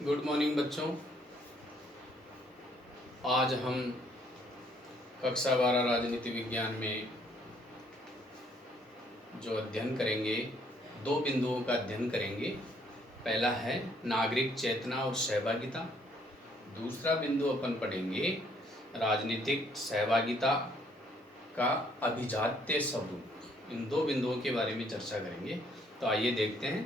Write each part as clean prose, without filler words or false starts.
Good morning बच्चों। आज हम कक्षा 12 राजनीति विज्ञान में जो अध्ययन करेंगे, दो बिंदुओं का अध्ययन करेंगे। पहला है नागरिक चेतना और सहभागिता। दूसरा बिंदु अपन पढ़ेंगे राजनीतिक सहभागिता का अभिजात्य स्वरूप। इन दो बिंदुओं के बारे में चर्चा करेंगे। तो आइए देखते हैं।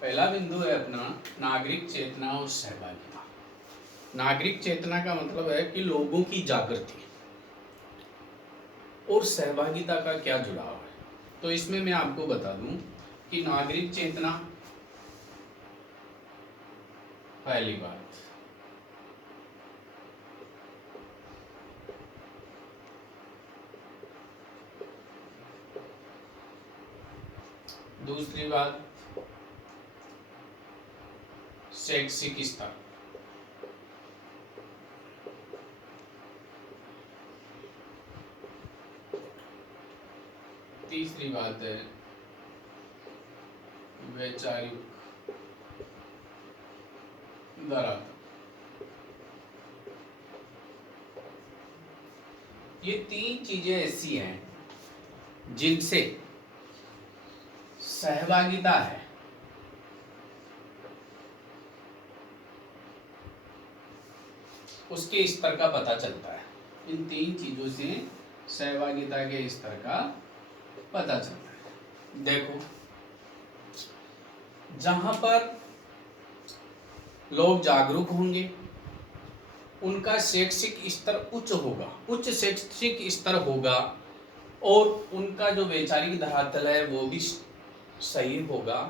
पहला बिंदु है अपना नागरिक चेतना और सहभागिता। नागरिक चेतना का मतलब है कि लोगों की जागृति, और सहभागिता का क्या जुड़ाव है। तो इसमें मैं आपको बता दूं कि नागरिक चेतना, पहली बात, दूसरी बात शैक्षिक स्तर, तीसरी बात है वैचारिक धरातल। ये तीन चीजें ऐसी हैं जिनसे सहभागिता है उसके स्तर का पता चलता है। इन तीन चीजों से सहभागिता के स्तर का पता चलता है। देखो, जहां पर लोग जागरूक होंगे उनका शैक्षिक स्तर उच्च होगा, उच्च शैक्षिक स्तर होगा, और उनका जो वैचारिक धरातल है वो भी सही होगा।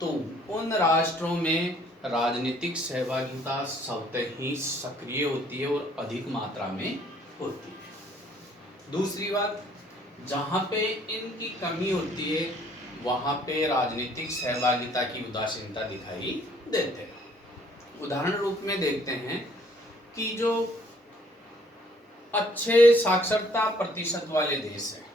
तो उन राष्ट्रों में राजनीतिक सहभागिता स्वतः ही सक्रिय होती है और अधिक मात्रा में होती है। दूसरी बात, जहाँ पे इनकी कमी होती है वहाँ पे राजनीतिक सहभागिता की उदासीनता दिखाई देते हैं। उदाहरण रूप में देखते हैं कि जो अच्छे साक्षरता प्रतिशत वाले देश हैं,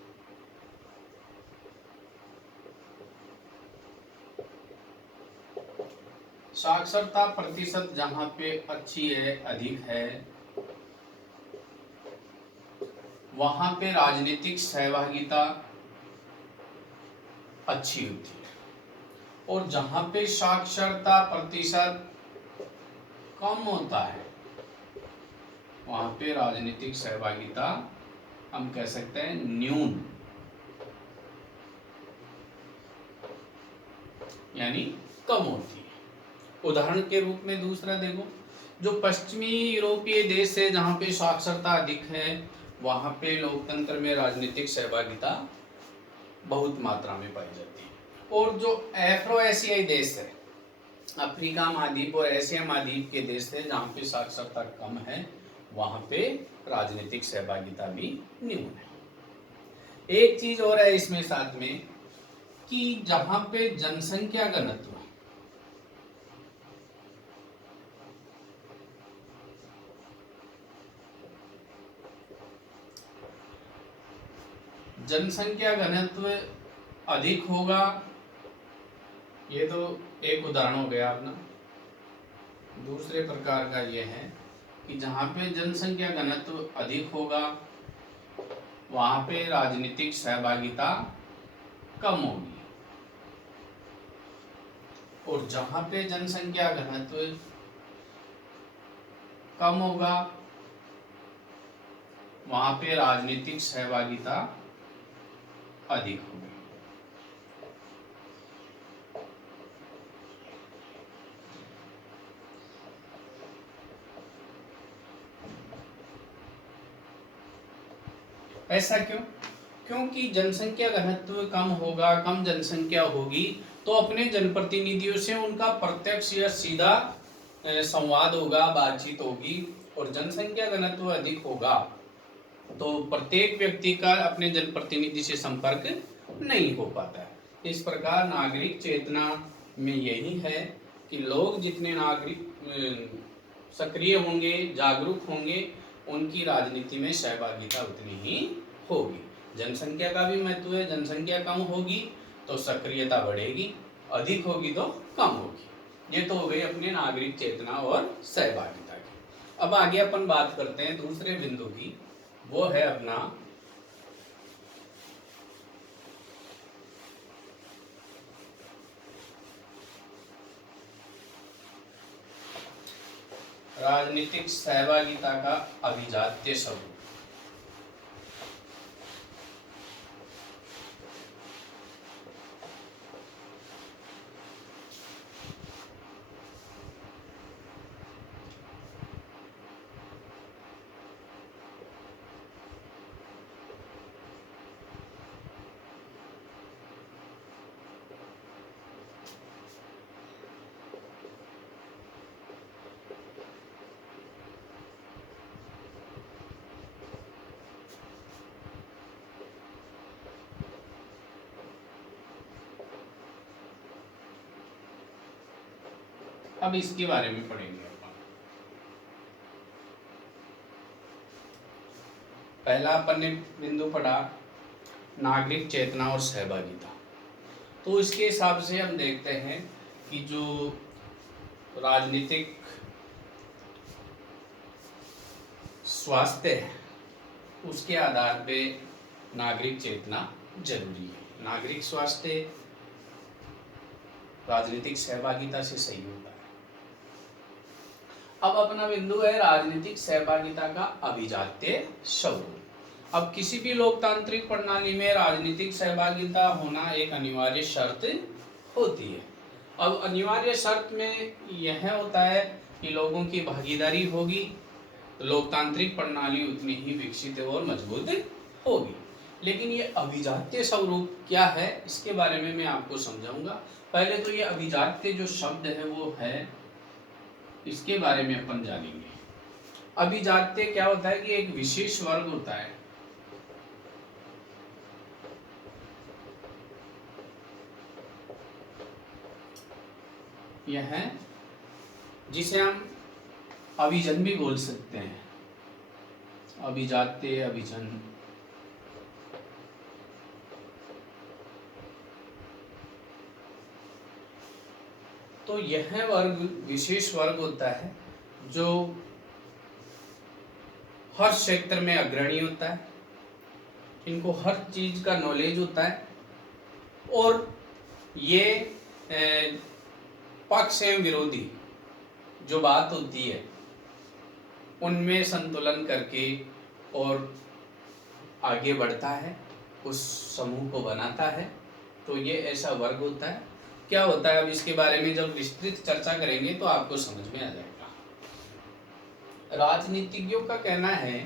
साक्षरता प्रतिशत जहां पे अच्छी है, अधिक है, वहां पे राजनीतिक सहभागिता अच्छी होती है। और जहां पे साक्षरता प्रतिशत कम होता है वहां पे राजनीतिक सहभागिता हम कह सकते हैं न्यून, यानी कम होती है। उदाहरण के रूप में दूसरा देखो, जो पश्चिमी यूरोपीय देश है जहाँ पे साक्षरता अधिक है वहाँ पे लोकतंत्र में राजनीतिक सहभागिता बहुत मात्रा में पाई जाती है। और जो एफ्रो एशियाई देश है, अफ्रीका महाद्वीप और एशिया महाद्वीप के देश है जहाँ पे साक्षरता कम है, वहाँ पे राजनीतिक सहभागिता भी न्यून है। एक चीज और है इसमें साथ में कि जहाँ पे जनसंख्या घनत्व, जनसंख्या घनत्व अधिक होगा, ये तो एक उदाहरण हो गया अपना। दूसरे प्रकार का ये है कि जहाँ पे जनसंख्या घनत्व अधिक होगा वहाँ पे राजनीतिक सहभागिता कम होगी, और जहाँ पे जनसंख्या घनत्व कम होगा वहाँ पे राजनीतिक सहभागिता अधिक होगी। ऐसा क्यों? क्योंकि जनसंख्या घनत्व कम होगा, कम जनसंख्या होगी तो अपने जनप्रतिनिधियों से उनका प्रत्यक्ष या सीधा संवाद होगा, बातचीत होगी। और जनसंख्या घनत्व अधिक होगा तो प्रत्येक व्यक्ति का अपने जनप्रतिनिधि से संपर्क नहीं हो पाता है। इस प्रकार नागरिक चेतना में यही है कि लोग जितने नागरिक सक्रिय होंगे, जागरूक होंगे, उनकी राजनीति में सहभागिता उतनी ही होगी। जनसंख्या का भी महत्व है, जनसंख्या कम होगी तो सक्रियता बढ़ेगी, अधिक होगी तो कम होगी। ये तो हो गई अपनी नागरिक चेतना और सहभागिता की। अब आगे अपन बात करते हैं दूसरे बिंदु की, वो है अपना राजनीतिक सहभागिता का अभिजात्य स्वरूप। अब इसके बारे में पढ़ेंगे अपन। पहला अपन ने बिंदु पढ़ा नागरिक चेतना और सहभागिता। तो इसके हिसाब से हम देखते हैं कि जो राजनीतिक स्वास्थ्य है उसके आधार पे नागरिक चेतना जरूरी है। नागरिक स्वास्थ्य राजनीतिक सहभागिता से सही होता है। अब अपना बिंदु है राजनीतिक सहभागिता का अभिजात्य स्वरूप। अब किसी भी लोकतांत्रिक प्रणाली में राजनीतिक सहभागिता होना एक अनिवार्य शर्त होती है। अब अनिवार्य शर्त में यह होता है कि लोगों की भागीदारी होगी तो लोकतांत्रिक प्रणाली उतनी ही विकसित और मजबूत होगी। लेकिन ये अभिजात्य स्वरूप क्या है इसके बारे में मैं आपको समझाऊंगा। पहले तो ये अभिजात्य जो शब्द है वो है, इसके बारे में अपन जानेंगे। अभिजात्य क्या होता है कि एक विशेष वर्ग होता है, यह है जिसे हम अभिजन भी बोल सकते हैं। अभिजात्य, अभिजन। तो यह वर्ग विशेष वर्ग होता है जो हर क्षेत्र में अग्रणी होता है, इनको हर चीज का नॉलेज होता है और ये पक्ष एवं विरोधी जो बात होती है उनमें संतुलन करके और आगे बढ़ता है, उस समूह को बनाता है। तो ये ऐसा वर्ग होता है। क्या होता है अब इसके बारे में जब विस्तृत चर्चा करेंगे तो आपको समझ में आ जाएगा। राजनीतिज्ञों का कहना है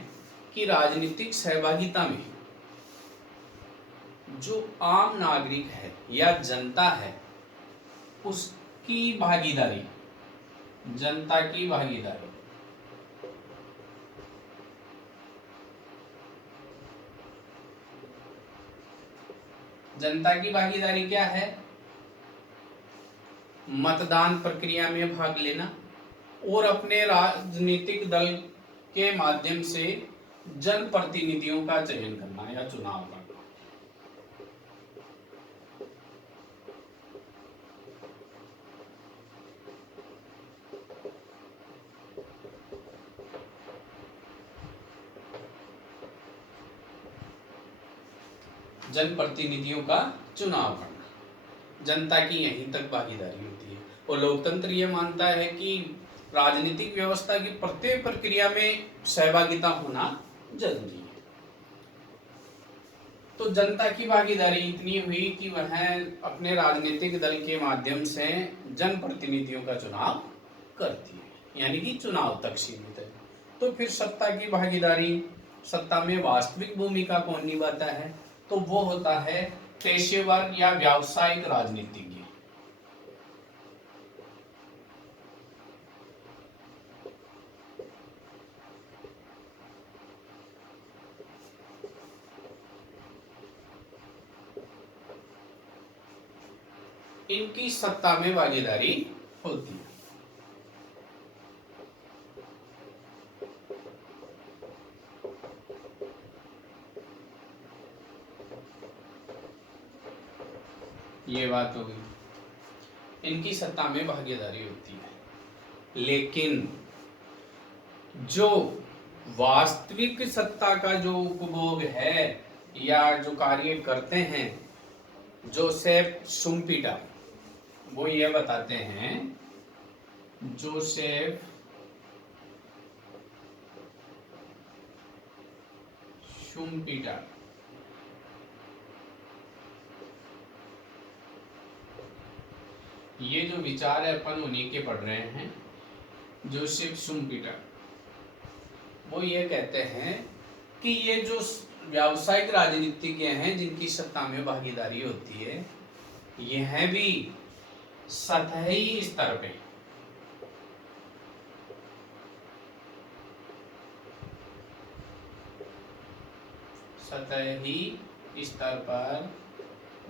कि राजनीतिक सहभागिता में जो आम नागरिक है या जनता है उसकी भागीदारी, जनता की भागीदारी, जनता की भागीदारी क्या है? मतदान प्रक्रिया में भाग लेना और अपने राजनीतिक दल के माध्यम से जनप्रतिनिधियों का चयन करना या चुनाव करना। जनप्रतिनिधियों का चुनाव करना, जनता की यहीं तक भागीदारी होती है। और लोकतंत्र ये मानता है कि राजनीतिक व्यवस्था की प्रत्येक प्रक्रिया में सहभागिता होना जरूरी है। तो जनता की भागीदारी इतनी हुई कि वह अपने राजनीतिक दल के माध्यम से जनप्रतिनिधियों का चुनाव करती है, यानी कि चुनाव तक सीमित है। तो फिर सत्ता की भागीदारी, सत्ता में वास्तविक भूमिका कौन निभाता है? तो वो होता है पेशेवर या व्यावसायिक राजनीतिज्ञ। इनकी सत्ता में भागीदारी होती है। ये बात हो गई। इनकी सत्ता में भागीदारी होती है। लेकिन जो वास्तविक सत्ता का जो उपभोग है या जो कार्य करते हैं जोसेफ शुम्पीटर, वो ये बताते हैं, जोसेफ शुम्पीटर ये जो विचार है अपन उन्हीं के पढ़ रहे हैं। जोसेफ शुम्पीटर वो ये कहते हैं कि ये जो व्यावसायिक राजनीतिज्ञ हैं जिनकी सत्ता में भागीदारी होती है, यह भी सतही स्तर पे पर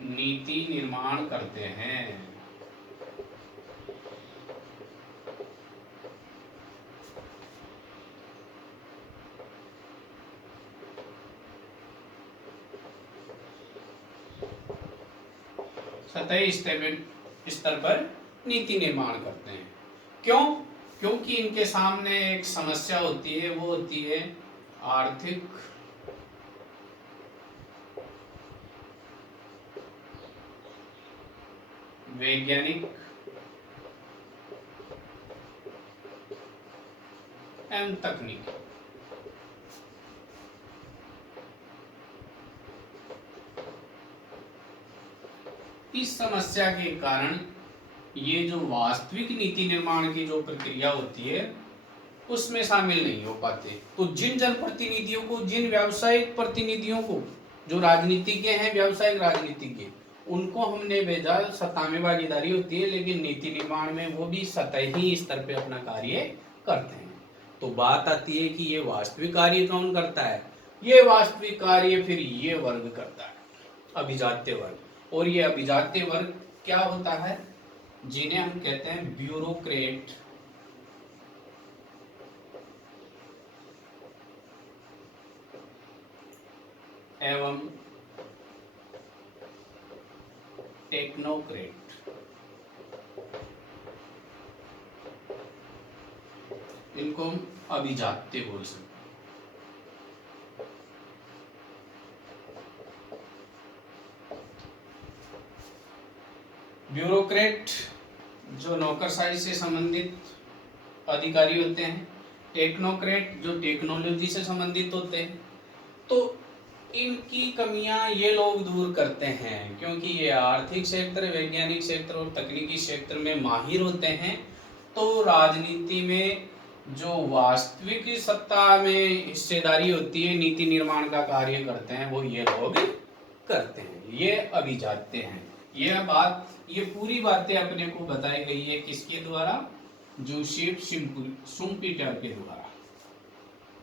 नीति निर्माण करते हैं। सतही स्तर पर नीति निर्माण करते हैं। क्यों? क्योंकि इनके सामने एक समस्या होती है, वो होती है आर्थिक वैज्ञानिक एवं तकनीकी। इस समस्या के कारण ये जो वास्तविक नीति निर्माण की जो प्रक्रिया होती है उसमें शामिल नहीं हो पाते। तो जिन जनप्रतिनिधियों को, जिन व्यावसायिक प्रतिनिधियों को, जो राजनीतिज्ञ हैं, व्यावसायिक राजनीतिज्ञ, उनको हमने भेजा, सत्ता में भागीदारी होती है, लेकिन नीति निर्माण में वो भी सतही स्तर पे अपना कार्य करते हैं। तो बात आती है कि ये वास्तविक कार्य कौन करता है? ये वास्तविक कार्य फिर ये वर्ग करता है, अभिजात्य वर्ग। और ये अभिजात्य वर्ग क्या होता है? जिन्हें हम कहते हैं ब्यूरोक्रेट एवं टेक्नोक्रेट। इनको हम अभिजात्य बोल सकते हैं। ब्यूरोक्रेट जो नौकरशाही से संबंधित अधिकारी होते हैं, टेक्नोक्रेट जो टेक्नोलॉजी से संबंधित होते हैं। तो इनकी कमियां ये लोग दूर करते हैं, क्योंकि ये आर्थिक क्षेत्र, वैज्ञानिक क्षेत्र और तकनीकी क्षेत्र में माहिर होते हैं। तो राजनीति में जो वास्तविक सत्ता में हिस्सेदारी होती है, नीति निर्माण का कार्य करते हैं, वो ये लोग करते हैं। ये अभिजात्य हैं। ये पूरी बातें अपने को बताई गई है किसके द्वारा? जोसेफ शुम्पीटर के द्वारा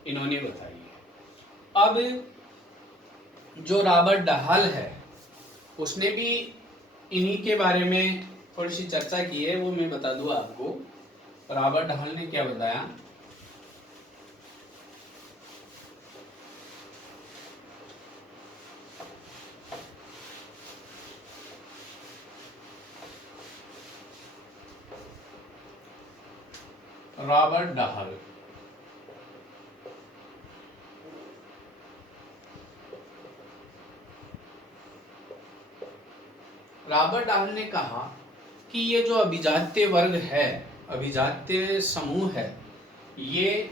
इन्होंने बताई है। अब जो रॉबर्ट डहाल है उसने भी इन्हीं के बारे में थोड़ी सी चर्चा की है, वो मैं बता दूं आपको। रॉबर्ट डहाल ने क्या बताया? रॉबर्ट डहाल ने कहा कि ये जो अभिजात्य वर्ग है, अभिजात्य समूह है, ये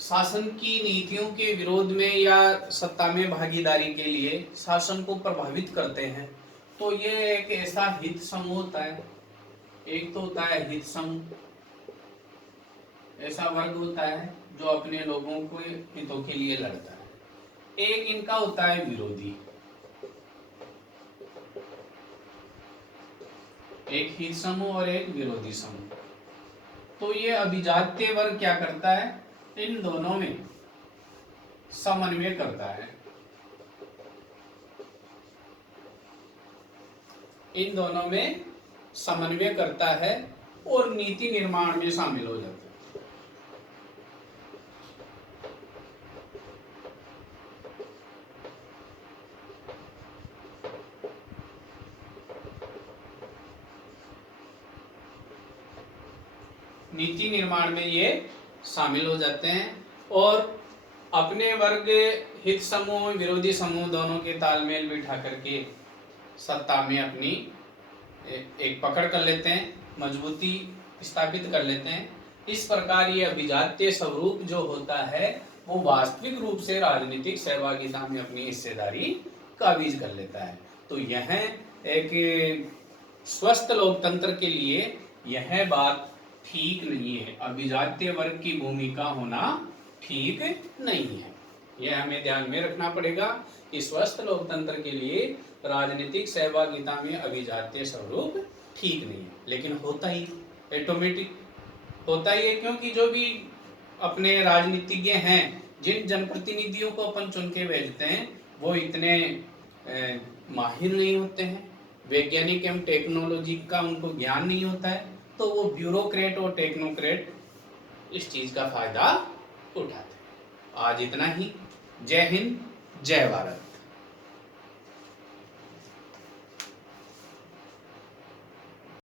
शासन की नीतियों के विरोध में या सत्ता में भागीदारी के लिए शासन को प्रभावित करते हैं। तो ये एक ऐसा हित समूह होता है। एक तो होता है हित समूह, ऐसा वर्ग होता है जो अपने लोगों को हितों के लिए लड़ता है। एक इनका होता है विरोधी, एक हित समूह और एक विरोधी समूह। तो ये अभिजात्य वर्ग क्या करता है? इन दोनों में समन्वय करता है, इन दोनों में समन्वय करता है और नीति निर्माण में शामिल हो जाता है। नीति निर्माण में ये शामिल हो जाते हैं और अपने वर्ग, हित समूह, विरोधी समूह दोनों के तालमेल बिठा करके सत्ता में अपनी एक पकड़ कर लेते हैं, मजबूती स्थापित कर लेते हैं। इस प्रकार ये अभिजात्य स्वरूप जो होता है वो वास्तविक रूप से राजनीतिक सहभागिता में अपनी हिस्सेदारी काबिज कर लेता है। तो यह एक स्वस्थ लोकतंत्र के लिए यह बात ठीक नहीं है, अभिजात्य वर्ग की भूमिका होना ठीक नहीं है। यह हमें ध्यान में रखना पड़ेगा कि स्वस्थ लोकतंत्र के लिए राजनीतिक सहभागिता में अभिजात्य स्वरूप ठीक नहीं है, लेकिन होता ही ऑटोमेटिक होता ही है, क्योंकि जो भी अपने राजनीतिज्ञ हैं, जिन जनप्रतिनिधियों को अपन चुन के भेजते हैं, वो इतने माहिर नहीं होते हैं, वैज्ञानिक एवं टेक्नोलॉजी का उनको ज्ञान नहीं होता है, तो वो ब्यूरोक्रेट और टेक्नोक्रेट इस चीज का फायदा उठाते हैं। आज इतना ही। जय हिंद, जय भारत।